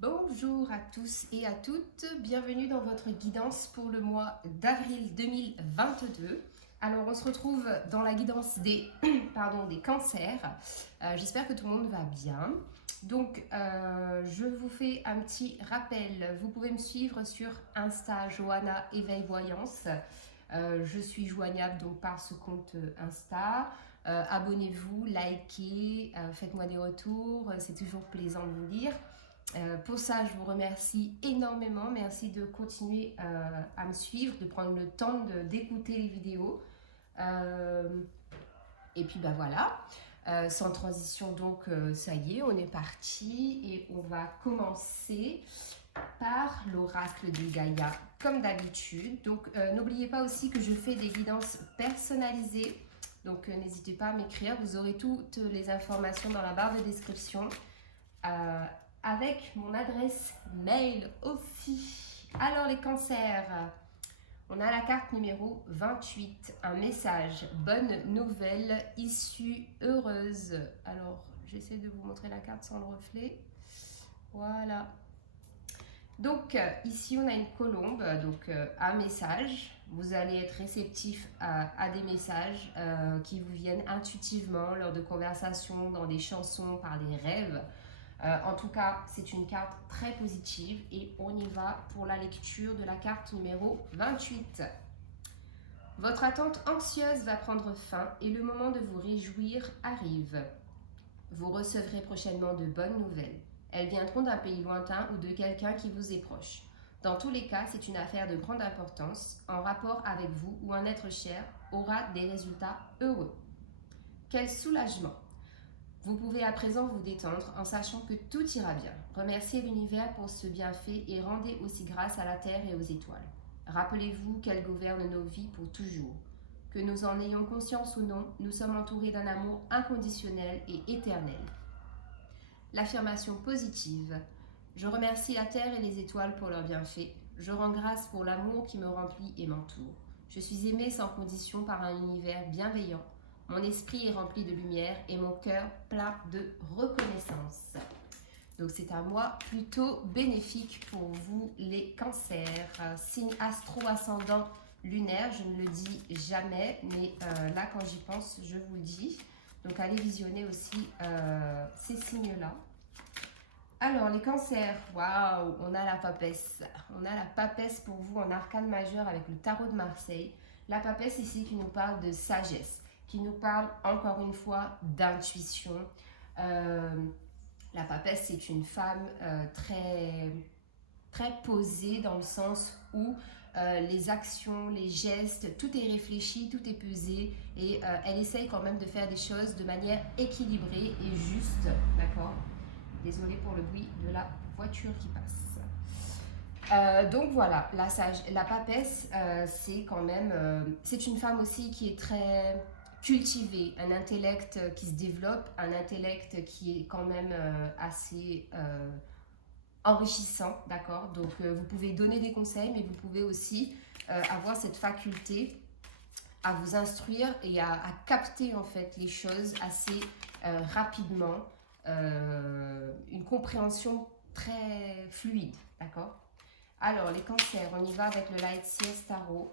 Bonjour à tous et à toutes, bienvenue dans votre guidance pour le mois d'avril 2022. Alors on se retrouve dans la guidance des, des cancers. J'espère que tout le monde va bien. Donc je vous fais un petit rappel, vous pouvez me suivre sur Insta Johanna Éveil Voyance. Je suis joignable donc par ce compte Insta. Abonnez-vous, likez, faites-moi des retours, c'est toujours plaisant de vous lire. Pour ça, je vous remercie énormément. Merci de continuer à me suivre, de prendre le temps d'écouter les vidéos. Et puis voilà, sans transition donc, ça y est, on est parti et on va commencer par l'oracle de Gaïa comme d'habitude. Donc n'oubliez pas aussi que je fais des guidances personnalisées. Donc n'hésitez pas à m'écrire, vous aurez toutes les informations dans la barre de description. Avec mon adresse mail aussi. Alors les cancers, on a la carte numéro 28, un message, bonne nouvelle, issue heureuse. Alors j'essaie de vous montrer la carte sans le reflet. Voilà. Donc ici on a une colombe, donc un message. Vous allez être réceptif à des messages qui vous viennent intuitivement lors de conversations, dans des chansons, par des rêves. En tout cas, c'est une carte très positive et on y va pour la lecture de la carte numéro 28. Votre attente anxieuse va prendre fin et le moment de vous réjouir arrive. Vous recevrez prochainement de bonnes nouvelles. Elles viendront d'un pays lointain ou de quelqu'un qui vous est proche. Dans tous les cas, c'est une affaire de grande importance en rapport avec vous ou un être cher aura des résultats heureux. Quel soulagement! Vous pouvez à présent vous détendre en sachant que tout ira bien. Remerciez l'univers pour ce bienfait et rendez aussi grâce à la terre et aux étoiles. Rappelez-vous qu'elles gouvernent nos vies pour toujours. Que nous en ayons conscience ou non, nous sommes entourés d'un amour inconditionnel et éternel. L'affirmation positive. Je remercie la terre et les étoiles pour leurs bienfaits. Je rends grâce pour l'amour qui me remplit et m'entoure. Je suis aimée sans condition par un univers bienveillant. Mon esprit est rempli de lumière et mon cœur plein de reconnaissance. Donc c'est un mois plutôt bénéfique pour vous les cancers. Signe astro-ascendant lunaire, je ne le dis jamais, mais là quand j'y pense, je vous le dis. Donc allez visionner aussi ces signes-là. Alors les cancers, waouh, on a la papesse. On a la papesse pour vous en arcane majeur avec le tarot de Marseille. La papesse ici qui nous parle de sagesse, qui nous parle encore une fois d'intuition. La papesse, c'est une femme très posée dans le sens où les actions, les gestes, tout est réfléchi, tout est pesé et elle essaye quand même de faire des choses de manière équilibrée et juste, d'accord? Désolée pour le bruit de la voiture qui passe. Donc voilà, la papesse, c'est quand même, c'est une femme aussi qui est très cultivée, un intellect qui se développe, un intellect qui est quand même assez enrichissant, d'accord? Donc vous pouvez donner des conseils, mais vous pouvez aussi avoir cette faculté à vous instruire et à capter en fait les choses assez rapidement, une compréhension très fluide, d'accord? Alors, les cancers, on y va avec le Light Seers Tarot.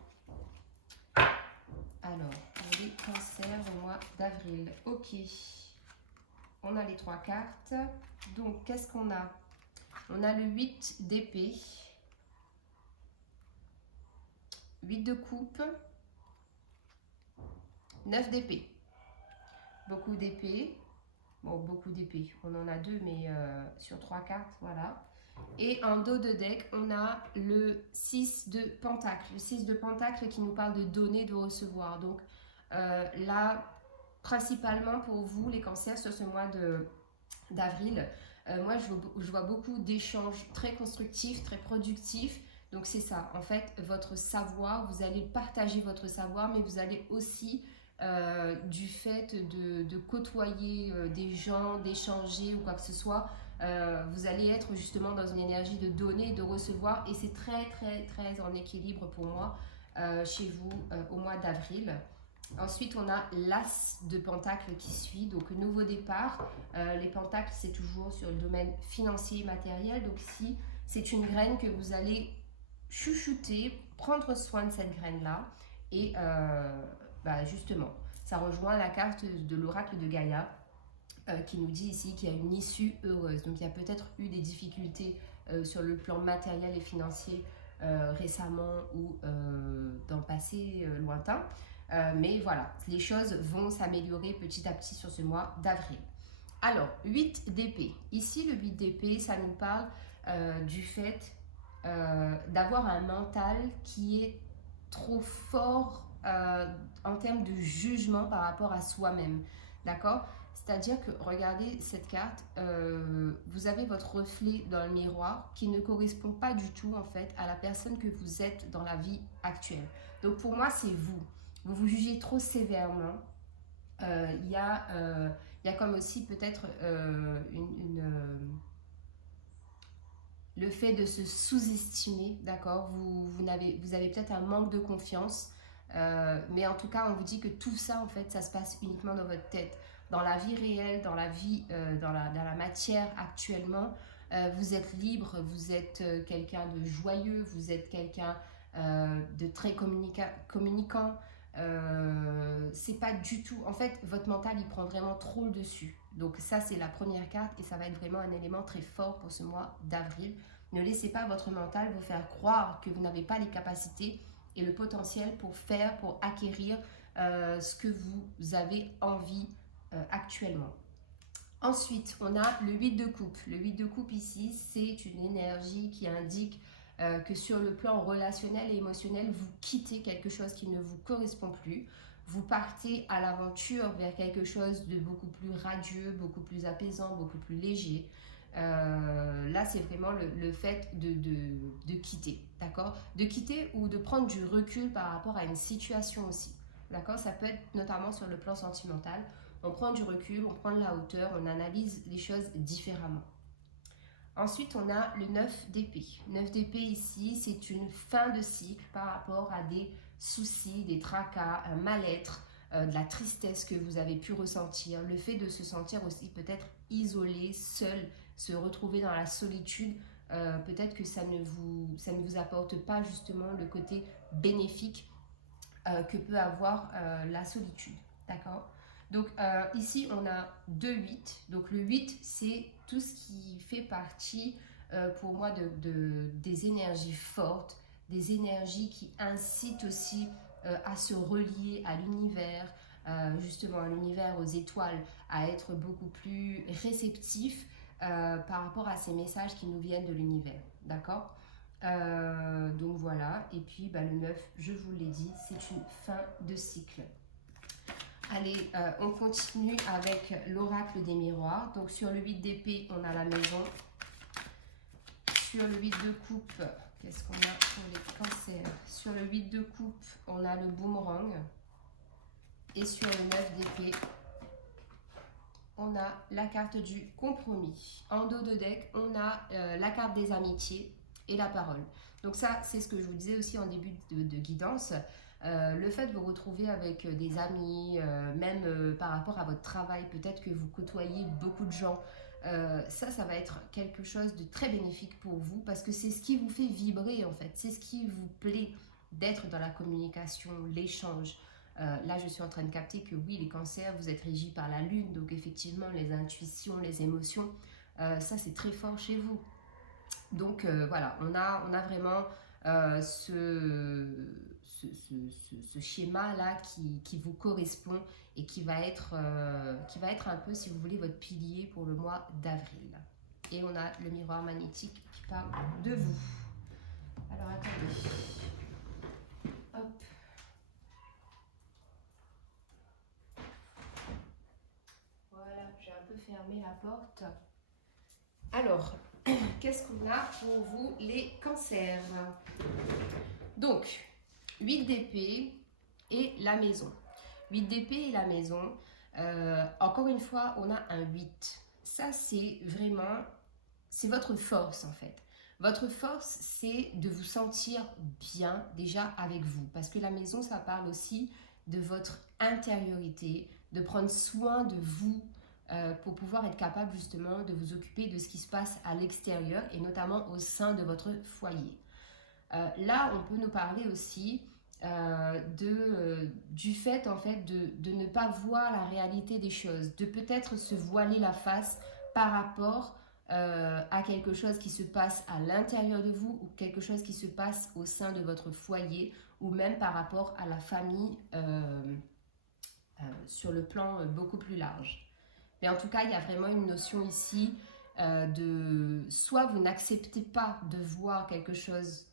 Alors, pour les cancers au mois d'avril. Ok. On a les 3 cartes. Donc, qu'est-ce qu'on a? On a le 8 d'épée. 8 de coupe. 9 d'épée. Beaucoup d'épée. Bon, beaucoup d'épée. On en a 2, mais sur 3 cartes, voilà. Et en dos de deck, on a le 6 de pentacle. Le 6 de pentacle qui nous parle de donner, de recevoir. Donc là, principalement pour vous, les cancers, sur ce mois d'avril, moi, je vois beaucoup d'échanges très constructifs, très productifs. Donc c'est ça, en fait, votre savoir, vous allez partager votre savoir, mais vous allez aussi, du fait de côtoyer des gens, d'échanger ou quoi que ce soit, vous allez être justement dans une énergie de donner, de recevoir, et c'est très très très en équilibre pour moi chez vous au mois d'avril. Ensuite, on a l'As de Pentacle qui suit, donc nouveau départ. Les Pentacles, c'est toujours sur le domaine financier et matériel. Donc ici, c'est une graine que vous allez chuchoter, prendre soin de cette graine-là. Et justement, ça rejoint la carte de l'oracle de Gaïa qui nous dit ici qu'il y a une issue heureuse. Donc il y a peut-être eu des difficultés sur le plan matériel et financier récemment ou dans le passé lointain. Mais voilà, les choses vont s'améliorer petit à petit sur ce mois d'avril. Alors, 8 d'épée. Ici, le 8 d'épée, ça nous parle du fait d'avoir un mental qui est trop fort en termes de jugement par rapport à soi-même. D'accord? C'est-à-dire que, regardez cette carte, vous avez votre reflet dans le miroir qui ne correspond pas du tout, en fait, à la personne que vous êtes dans la vie actuelle. Donc, pour moi, c'est vous. Vous vous jugez trop sévèrement. Il y a comme aussi peut-être le fait de se sous-estimer, d'accord, vous avez peut-être un manque de confiance, mais en tout cas, on vous dit que tout ça, en fait, ça se passe uniquement dans votre tête. Dans la vie réelle, dans la vie, dans la matière actuellement, vous êtes libre, vous êtes quelqu'un de joyeux, vous êtes quelqu'un de très communicant. C'est pas du tout, en fait, votre mental, il prend vraiment trop le dessus. Donc ça, c'est la première carte et ça va être vraiment un élément très fort pour ce mois d'avril. Ne laissez pas votre mental vous faire croire que vous n'avez pas les capacités et le potentiel pour faire, pour acquérir ce que vous avez envie actuellement. Ensuite, on a le 8 de coupe. Le 8 de coupe ici, c'est une énergie qui indique que sur le plan relationnel et émotionnel, vous quittez quelque chose qui ne vous correspond plus. Vous partez à l'aventure vers quelque chose de beaucoup plus radieux, beaucoup plus apaisant, beaucoup plus léger. Là, c'est vraiment le fait de quitter, d'accord? De quitter ou de prendre du recul par rapport à une situation aussi, d'accord? Ça peut être notamment sur le plan sentimental. On prend du recul, on prend de la hauteur, on analyse les choses différemment. Ensuite, on a le 9 d'épée. 9 d'épée ici, c'est une fin de cycle par rapport à des soucis, des tracas, un mal-être, de la tristesse que vous avez pu ressentir, le fait de se sentir aussi peut-être isolé, seul, se retrouver dans la solitude, peut-être que ça ne vous apporte pas justement le côté bénéfique que peut avoir la solitude, d'accord? Donc ici on a 2-8, donc le 8 c'est tout ce qui fait partie pour moi des énergies fortes, des énergies qui incitent aussi à se relier à l'univers, justement à l'univers, aux étoiles, à être beaucoup plus réceptif par rapport à ces messages qui nous viennent de l'univers, d'accord? Donc voilà, et puis le 9, je vous l'ai dit, c'est une fin de cycle. Allez, on continue avec l'oracle des miroirs. Donc sur le 8 d'épée, on a la maison. Sur le 8 de coupe, qu'est-ce qu'on a pour les cancers? Sur le 8 de coupe, on a le boomerang. Et sur le 9 d'épée, on a la carte du compromis. En dos de deck, on a la carte des amitiés et la parole. Donc ça, c'est ce que je vous disais aussi en début de guidance. Le fait de vous retrouver avec des amis, même par rapport à votre travail, peut-être que vous côtoyez beaucoup de gens, ça va être quelque chose de très bénéfique pour vous parce que c'est ce qui vous fait vibrer en fait, c'est ce qui vous plaît d'être dans la communication, l'échange. Là, je suis en train de capter que oui, les cancers, vous êtes régis par la lune, donc effectivement, les intuitions, les émotions, ça c'est très fort chez vous. Donc voilà, on a vraiment ce schéma-là qui vous correspond et qui va être un peu, si vous voulez, votre pilier pour le mois d'avril. Et on a le miroir magnétique qui parle de vous. Alors attendez. Hop. Voilà, j'ai un peu fermé la porte. Alors, qu'est-ce qu'on a pour vous les cancers? Donc, 8 d'épée et la maison. 8 d'épée et la maison. Encore une fois, on a un 8. Ça, c'est vraiment, c'est votre force en fait. Votre force, c'est de vous sentir bien déjà avec vous. Parce que la maison, ça parle aussi de votre intériorité, de prendre soin de vous pour pouvoir être capable justement de vous occuper de ce qui se passe à l'extérieur et notamment au sein de votre foyer. Là, on peut nous parler aussi du fait en fait de ne pas voir la réalité des choses, de peut-être se voiler la face par rapport à quelque chose qui se passe à l'intérieur de vous ou quelque chose qui se passe au sein de votre foyer ou même par rapport à la famille sur le plan beaucoup plus large. Mais en tout cas, il y a vraiment une notion ici de soit vous n'acceptez pas de voir quelque chose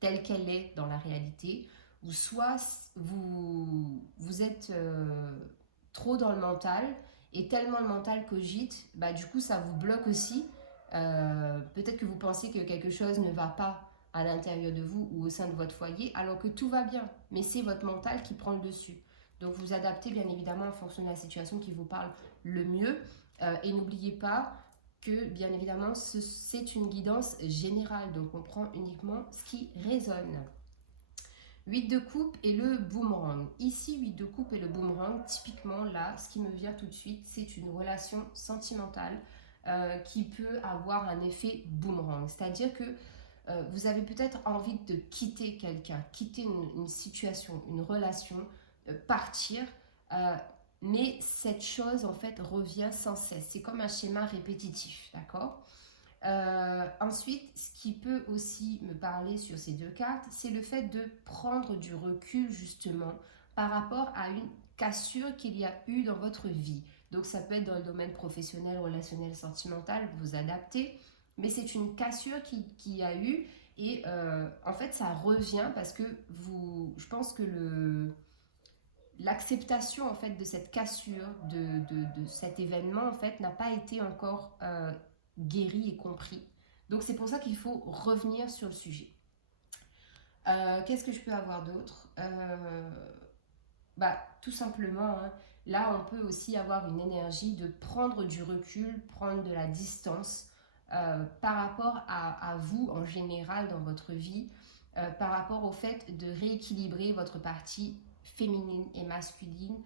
telle qu'elle est dans la réalité, ou soit vous êtes trop dans le mental et tellement le mental cogite, bah, du coup ça vous bloque aussi. Peut-être que vous pensez que quelque chose ne va pas à l'intérieur de vous ou au sein de votre foyer alors que tout va bien, mais c'est votre mental qui prend le dessus. Donc vous adaptez bien évidemment en fonction de la situation qui vous parle le mieux et n'oubliez pas que bien évidemment c'est une guidance générale, donc on prend uniquement ce qui résonne. 8 de coupe et le boomerang. Ici 8 de coupe et le boomerang, typiquement là ce qui me vient tout de suite c'est une relation sentimentale qui peut avoir un effet boomerang, c'est-à-dire que vous avez peut-être envie de quitter quelqu'un, quitter une situation, une relation, partir, mais cette chose en fait revient sans cesse, c'est comme un schéma répétitif, d'accord? Ensuite, ce qui peut aussi me parler sur ces deux cartes, c'est le fait de prendre du recul justement par rapport à une cassure qu'il y a eu dans votre vie. Donc ça peut être dans le domaine professionnel, relationnel, sentimental, vous adaptez, mais c'est une cassure qui a eu et en fait ça revient parce que je pense que l'acceptation en fait de cette cassure, de cet événement en fait n'a pas été encore guéri et compris. Donc c'est pour ça qu'il faut revenir sur le sujet. Qu'est-ce que je peux avoir d'autre tout simplement, hein, là on peut aussi avoir une énergie de prendre du recul, prendre de la distance par rapport à vous en général dans votre vie, par rapport au fait de rééquilibrer votre partie féminine et masculine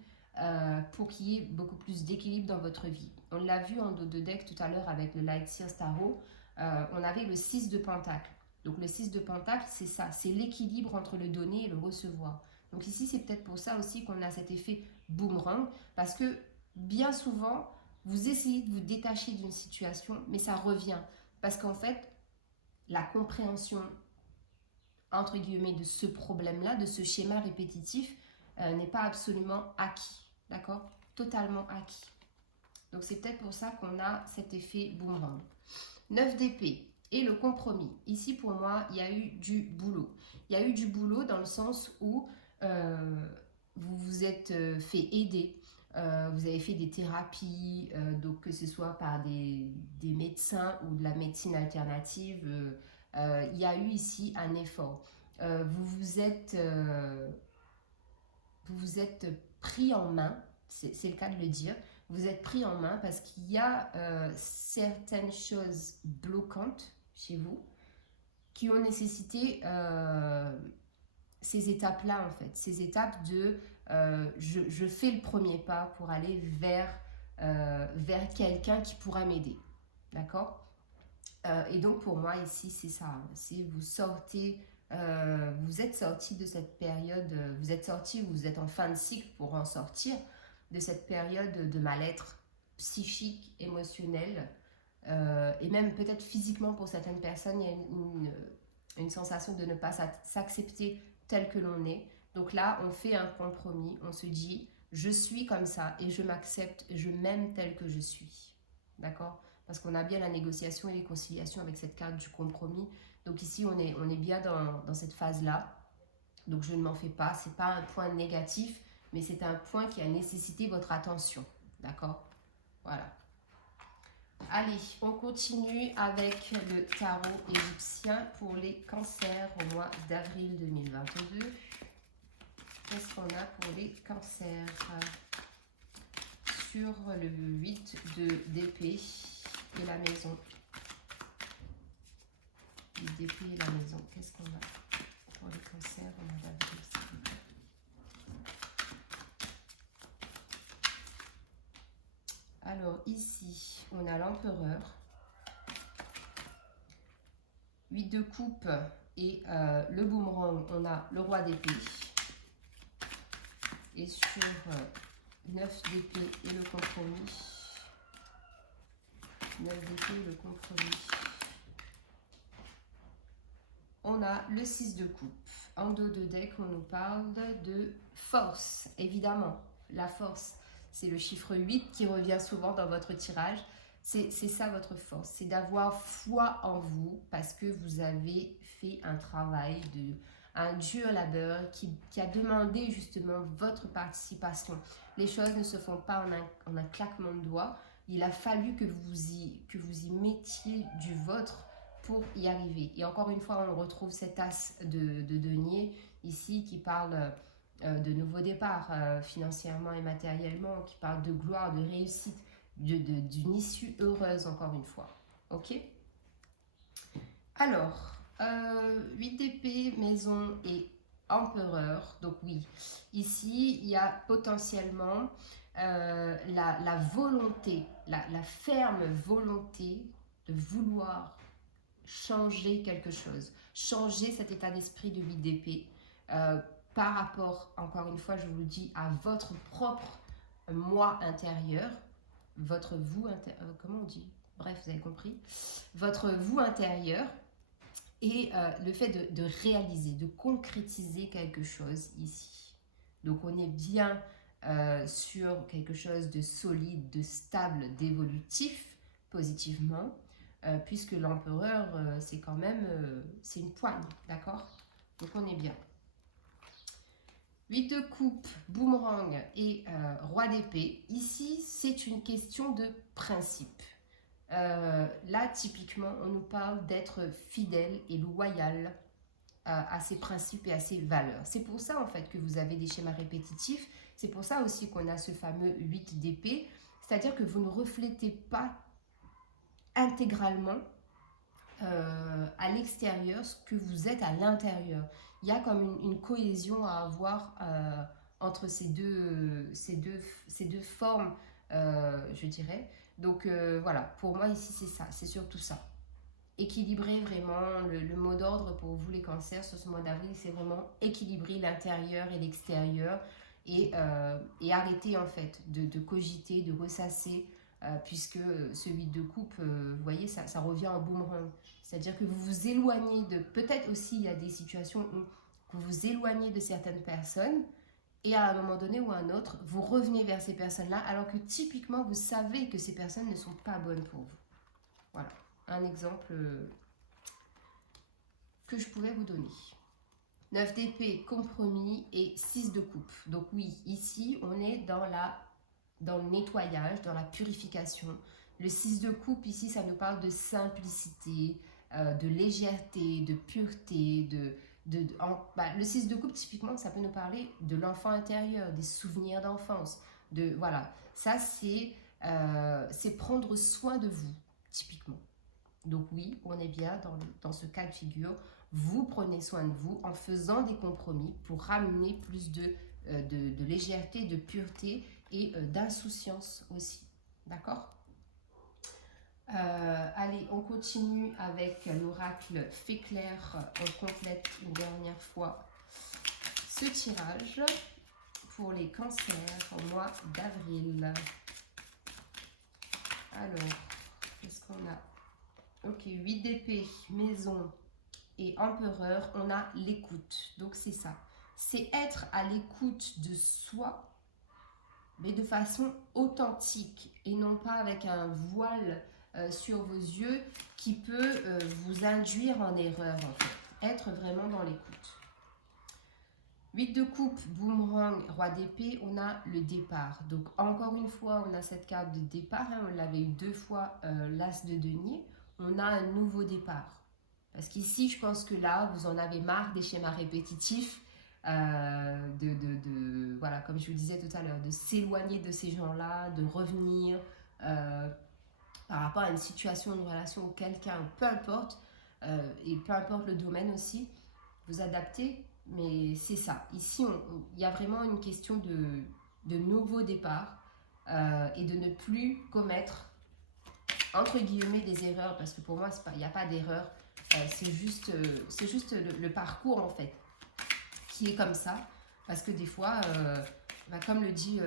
pour qu'il y ait beaucoup plus d'équilibre dans votre vie. On l'a vu en dos de deck tout à l'heure avec le Light Seers Tarot, on avait le 6 de Pentacle. Donc le 6 de Pentacle, c'est ça, c'est l'équilibre entre le donner et le recevoir. Donc ici, c'est peut-être pour ça aussi qu'on a cet effet boomerang, parce que bien souvent, vous essayez de vous détacher d'une situation, mais ça revient. Parce qu'en fait, la compréhension, entre guillemets, de ce problème-là, de ce schéma répétitif, n'est pas absolument acquis, d'accord? Totalement acquis. Donc c'est peut-être pour ça qu'on a cet effet boomerang. 9 d'épée et le compromis. Ici, pour moi, il y a eu du boulot. Il y a eu du boulot dans le sens où vous vous êtes fait aider, vous avez fait des thérapies, donc que ce soit par des médecins ou de la médecine alternative, il y a eu ici un effort. Vous vous êtes pris en main, c'est le cas de le dire, vous êtes pris en main parce qu'il y a certaines choses bloquantes chez vous qui ont nécessité ces étapes-là en fait, ces étapes de je fais le premier pas pour aller vers quelqu'un qui pourra m'aider, d'accord? Et donc pour moi ici c'est ça, c'est vous sortez, vous êtes sorti de cette période, vous êtes sorti ou vous êtes en fin de cycle pour en sortir de cette période de mal-être psychique, émotionnel et même peut-être physiquement pour certaines personnes, il y a une sensation de ne pas s'accepter tel que l'on est. Donc là, on fait un compromis, on se dit, je suis comme ça et je m'accepte, je m'aime tel que je suis. D'accord? Parce qu'on a bien la négociation et les conciliations avec cette carte du compromis. Donc ici, on est bien dans cette phase-là. Donc je ne m'en fais pas, c'est pas un point négatif, mais c'est un point qui a nécessité votre attention. D'accord? Voilà. Allez, on continue avec le tarot égyptien pour les cancers au mois d'avril 2022. Qu'est-ce qu'on a pour les cancers? Sur le 8 d'épée et la maison. 8 d'épée et la maison. Qu'est-ce qu'on a pour les cancers au mois d'avril? Alors ici, on a l'empereur. 8 de coupe et le boomerang, on a le roi d'épée. Et sur 9 d'épée et le compromis. 9 d'épée et le compromis. On a le 6 de coupe. En dos de deck, on nous parle de force, évidemment. La force, c'est le chiffre 8 qui revient souvent dans votre tirage. C'est ça votre force, c'est d'avoir foi en vous parce que vous avez fait un travail, un dur labeur qui a demandé justement votre participation. Les choses ne se font pas en un claquement de doigts. Il a fallu que vous y mettiez du vôtre pour y arriver. Et encore une fois, on retrouve cet as de denier ici qui parle de nouveau départ financièrement et matériellement, qui parle de gloire, de réussite, d'une issue heureuse encore une fois. Ok? Alors, 8 d'épée, maison et empereur. Donc oui, ici, il y a potentiellement la volonté, la ferme volonté de vouloir changer quelque chose, changer cet état d'esprit de 8 d'épée par rapport, encore une fois, je vous le dis, à votre propre moi intérieur, votre vous intérieur, comment on dit? Bref, vous avez compris, votre vous intérieur et le fait de réaliser, de concrétiser quelque chose ici. Donc on est bien sur quelque chose de solide, de stable, d'évolutif, positivement, puisque l'empereur, c'est quand même, c'est une poigne, d'accord? Donc on est bien. 8 de coupe, boomerang et roi d'épée. Ici, c'est une question de principe. Là, typiquement, on nous parle d'être fidèle et loyal à ses principes et à ses valeurs. C'est pour ça, en fait, que vous avez des schémas répétitifs. C'est pour ça aussi qu'on a ce fameux 8 d'épée. C'est-à-dire que vous ne reflétez pas intégralement à l'extérieur ce que vous êtes à l'intérieur. Il y a comme une cohésion à avoir entre ces deux formes, je dirais. Donc voilà, pour moi ici c'est ça, c'est surtout ça. Équilibrer vraiment, le mot d'ordre pour vous les cancers sur ce mois d'avril, c'est vraiment équilibrer l'intérieur et l'extérieur et arrêter en fait de cogiter, de ressasser, puisque ce 8 de coupe, vous voyez, ça revient en boomerang. C'est-à-dire que vous vous éloignez de... Peut-être aussi, il y a des situations où vous vous éloignez de certaines personnes et à un moment donné ou à un autre, vous revenez vers ces personnes-là alors que typiquement, vous savez que ces personnes ne sont pas bonnes pour vous. Voilà, un exemple que je pouvais vous donner. 9 d'épée, compromis et 6 de coupe. Donc oui, ici, on est dans le nettoyage, dans la purification. Le 6 de coupe, ici, ça nous parle de simplicité, de légèreté, de pureté, le 6 de coupe, typiquement, ça peut nous parler de l'enfant intérieur, des souvenirs d'enfance. Voilà, ça, c'est prendre soin de vous, typiquement. Donc oui, on est bien dans ce cas de figure. Vous prenez soin de vous en faisant des compromis pour ramener plus de légèreté, de pureté et d'insouciance aussi. D'accord ? Allez, on continue avec l'oracle Fée Claire. On complète une dernière fois ce tirage pour les cancers au mois d'avril. Alors, qu'est-ce qu'on a? Ok, 8 d'épée, maison et empereur. On a l'écoute. Donc, c'est ça. C'est être à l'écoute de soi, mais de façon authentique et non pas avec un voile sur vos yeux qui peut vous induire en erreur en fait. Être vraiment dans l'écoute. 8 de coupe, boomerang, roi d'épée, on a le départ. Donc encore une fois, on a cette carte de départ, hein, on l'avait eu 2 fois l'as de denier. On a un nouveau départ. Parce qu'ici, je pense que là, vous en avez marre des schémas répétitifs. Voilà, comme je vous disais tout à l'heure, de s'éloigner de ces gens-là, de revenir par rapport à une situation, une relation ou quelqu'un, peu importe, et peu importe le domaine aussi, vous adaptez, mais c'est ça. Ici, il y a vraiment une question de nouveau départ, et de ne plus commettre, entre guillemets, des erreurs, parce que pour moi, il n'y a pas d'erreur, c'est juste le parcours, en fait, qui est comme ça, parce que des fois, comme le dit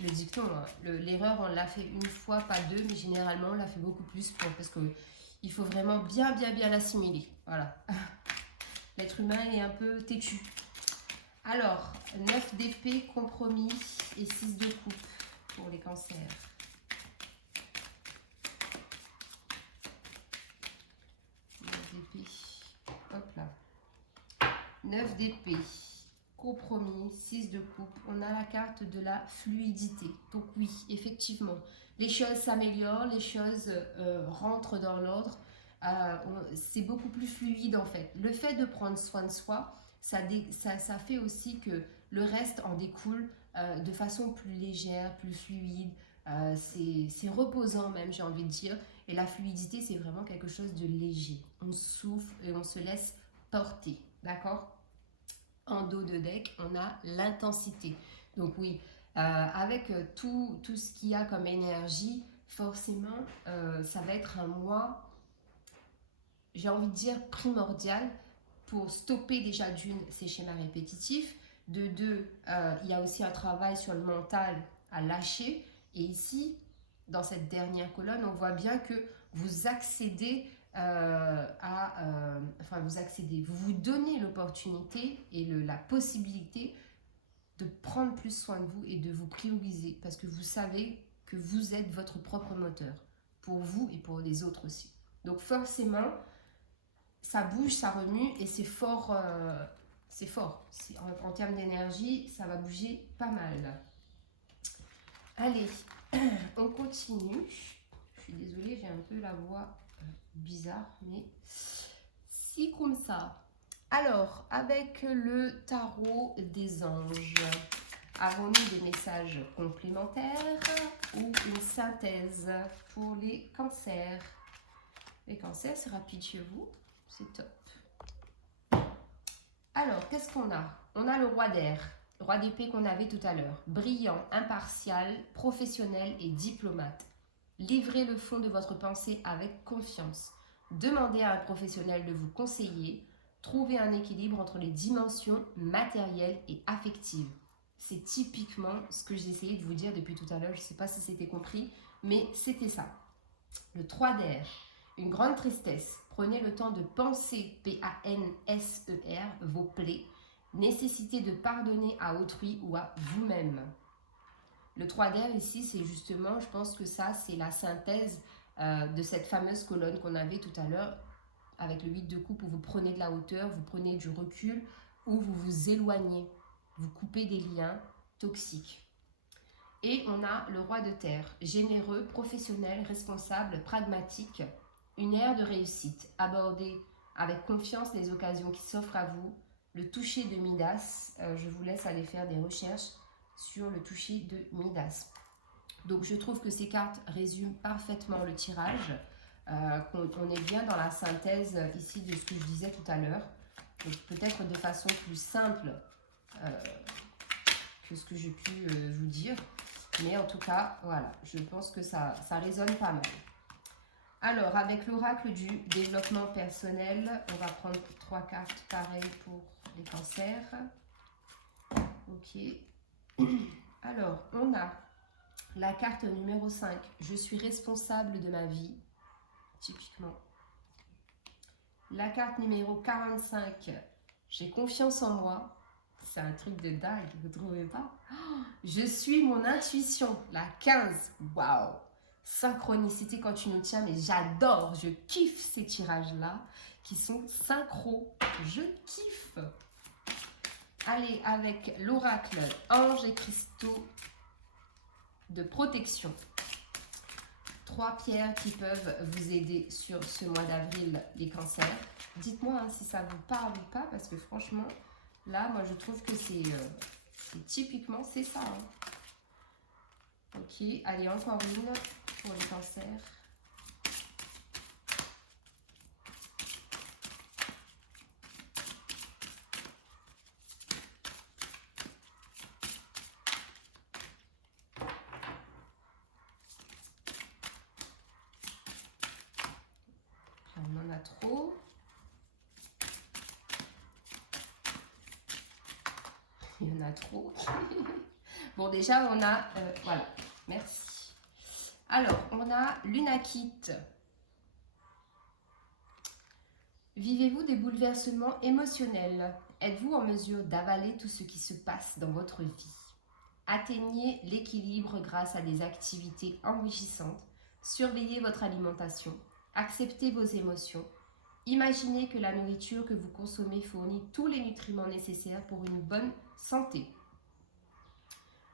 le dicton, hein, l'erreur, on l'a fait une fois, pas deux, mais généralement, on l'a fait beaucoup plus, parce qu'il faut vraiment bien l'assimiler, voilà. L'être humain est un peu têtu. Alors, 9 d'épée, compromis et 6 de coupe pour les cancers. 9 d'épée, hop là. 9 d'épée, compromis, 6 de coupe. On a la carte de la fluidité. Donc oui, effectivement, les choses s'améliorent, les choses rentrent dans l'ordre. C'est beaucoup plus fluide en fait. Le fait de prendre soin de soi, ça fait aussi que le reste en découle de façon plus légère, plus fluide. C'est reposant même, j'ai envie de dire. Et la fluidité, c'est vraiment quelque chose de léger. On souffle et on se laisse porter, d'accord? En dos de deck, on a l'intensité. Donc oui, avec tout ce qu'il y a comme énergie, forcément, ça va être un mois, j'ai envie de dire, primordial pour stopper déjà d'une, ces schémas répétitifs. De deux, il y a aussi un travail sur le mental à lâcher. Et ici, dans cette dernière colonne, on voit bien que vous accédez vous vous donnez l'opportunité et la possibilité de prendre plus soin de vous et de vous prioriser parce que vous savez que vous êtes votre propre moteur pour vous et pour les autres aussi. Donc forcément, ça bouge, ça remue et c'est fort. En termes d'énergie, ça va bouger pas mal. Allez, on continue. Je suis désolée, j'ai un peu la voix bizarre, mais si comme ça. Alors, avec le tarot des anges, avons-nous des messages complémentaires ou une synthèse pour les cancers? Les cancers, c'est rapide chez vous, c'est top. Alors, qu'est-ce qu'on a? On a le roi d'air, roi d'épée qu'on avait tout à l'heure. Brillant, impartial, professionnel et diplomate. Livrez le fond de votre pensée avec confiance. Demandez à un professionnel de vous conseiller. Trouvez un équilibre entre les dimensions matérielles et affectives. C'est typiquement ce que j'ai essayé de vous dire depuis tout à l'heure. Je ne sais pas si c'était compris, mais c'était ça. Le 3 d'air, une grande tristesse. Prenez le temps de penser, P-A-N-S-E-R, vos plaies. Nécessité de pardonner à autrui ou à vous-même. Le 3 d'air ici, c'est justement, je pense que ça, c'est la synthèse de cette fameuse colonne qu'on avait tout à l'heure avec le 8 de coupe où vous prenez de la hauteur, vous prenez du recul, où vous vous éloignez, vous coupez des liens toxiques. Et on a le roi de terre, généreux, professionnel, responsable, pragmatique, une ère de réussite, abordez avec confiance les occasions qui s'offrent à vous, le toucher de Midas, je vous laisse aller faire des recherches sur le toucher de Midas. Donc je trouve que ces cartes résument parfaitement le tirage. On est bien dans la synthèse ici de ce que je disais tout à l'heure. Peut-être de façon plus simple que ce que j'ai pu vous dire. Mais en tout cas, voilà, je pense que ça résonne pas mal. Alors, avec l'oracle du développement personnel, on va prendre 3 cartes pareilles pour les cancers. Ok. Alors, on a la carte numéro 5. Je suis responsable de ma vie. Typiquement. La carte numéro 45. J'ai confiance en moi. C'est un truc de dingue, vous ne trouvez pas? Je suis mon intuition. La 15. Waouh! Synchronicité quand tu nous tiens, mais j'adore, je kiffe ces tirages-là qui sont synchro. Je kiffe. Allez, avec l'oracle anges et cristaux de protection. 3 pierres qui peuvent vous aider sur ce mois d'avril, les cancers. Dites-moi si ça vous parle ou pas, parce que franchement, là, moi, je trouve que c'est typiquement, c'est ça. Hein. Ok, allez, encore une pour les cancers. trop. Il y en a trop. Bon, déjà, on a... voilà, merci. Alors, on a Lunakit. Vivez-vous des bouleversements émotionnels? Êtes-vous en mesure d'avaler tout ce qui se passe dans votre vie? Atteignez l'équilibre grâce à des activités enrichissantes. Surveillez votre alimentation. Acceptez vos émotions. Imaginez que la nourriture que vous consommez fournit tous les nutriments nécessaires pour une bonne santé.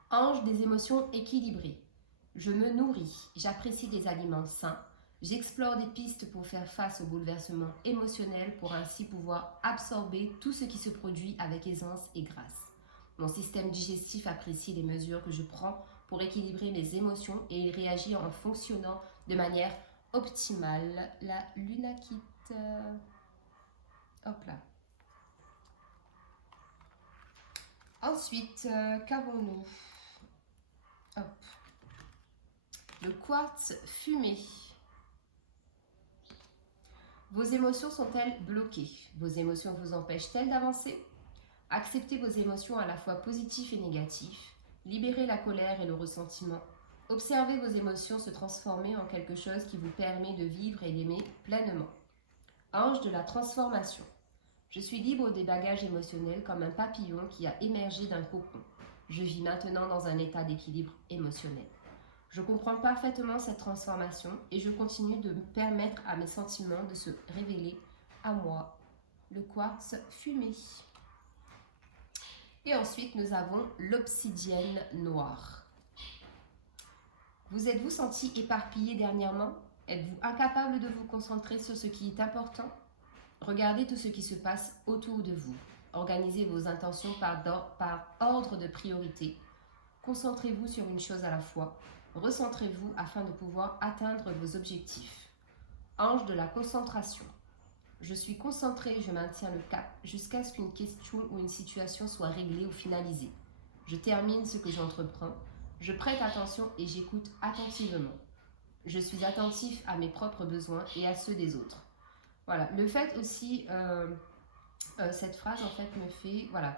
Ange des émotions équilibrées. Je me nourris. J'apprécie des aliments sains. J'explore des pistes pour faire face aux bouleversements émotionnels pour ainsi pouvoir absorber tout ce qui se produit avec aisance et grâce. Mon système digestif apprécie les mesures que je prends pour équilibrer mes émotions et il réagit en fonctionnant de manière optimale. La Lunakit. Hop là. Ensuite, qu'avons-nous? Hop. Le quartz fumé. Vos émotions sont-elles bloquées? Vos émotions vous empêchent-elles d'avancer? Acceptez vos émotions à la fois positives et négatives. Libérez la colère et le ressentiment. Observez vos émotions se transformer en quelque chose qui vous permet de vivre et d'aimer pleinement. Ange de la transformation. Je suis libre des bagages émotionnels comme un papillon qui a émergé d'un cocon. Je vis maintenant dans un état d'équilibre émotionnel. Je comprends parfaitement cette transformation et je continue de me permettre à mes sentiments de se révéler à moi. Le quartz fumé. Et ensuite, nous avons l'obsidienne noire. Vous êtes-vous senti éparpillé dernièrement? Êtes-vous incapable de vous concentrer sur ce qui est important? Regardez tout ce qui se passe autour de vous. Organisez vos intentions par ordre de priorité. Concentrez-vous sur une chose à la fois. Recentrez-vous afin de pouvoir atteindre vos objectifs. Ange de la concentration. Je suis concentré et je maintiens le cap jusqu'à ce qu'une question ou une situation soit réglée ou finalisée. Je termine ce que j'entreprends. Je prête attention et j'écoute attentivement. Je suis attentif à mes propres besoins et à ceux des autres. Voilà, le fait aussi, cette phrase en fait me fait, voilà,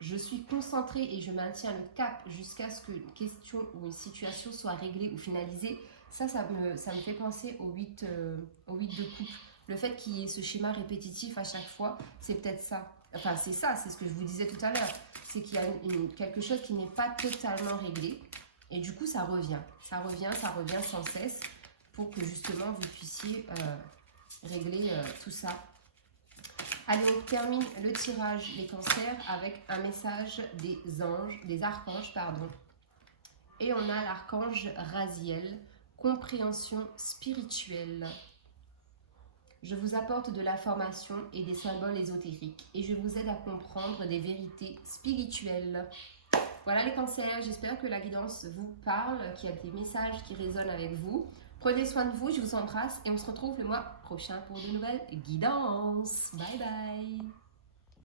je suis concentrée et je maintiens le cap jusqu'à ce qu'une question ou une situation soit réglée ou finalisée. Ça me fait penser au 8 de coupe. Le fait qu'il y ait ce schéma répétitif à chaque fois, c'est peut-être ça. Enfin, c'est ça, c'est ce que je vous disais tout à l'heure. C'est qu'il y a quelque chose qui n'est pas totalement réglé. Et du coup, ça revient sans cesse pour que justement vous puissiez régler tout ça. Allez, on termine le tirage des cancers avec un message des archanges, pardon. Et on a l'archange Raziel, compréhension spirituelle. Je vous apporte de la formation et des symboles ésotériques et je vous aide à comprendre des vérités spirituelles. Voilà les cancers, j'espère que la guidance vous parle, qu'il y a des messages qui résonnent avec vous. Prenez soin de vous, je vous embrasse et on se retrouve le mois prochain pour de nouvelles guidances. Bye bye.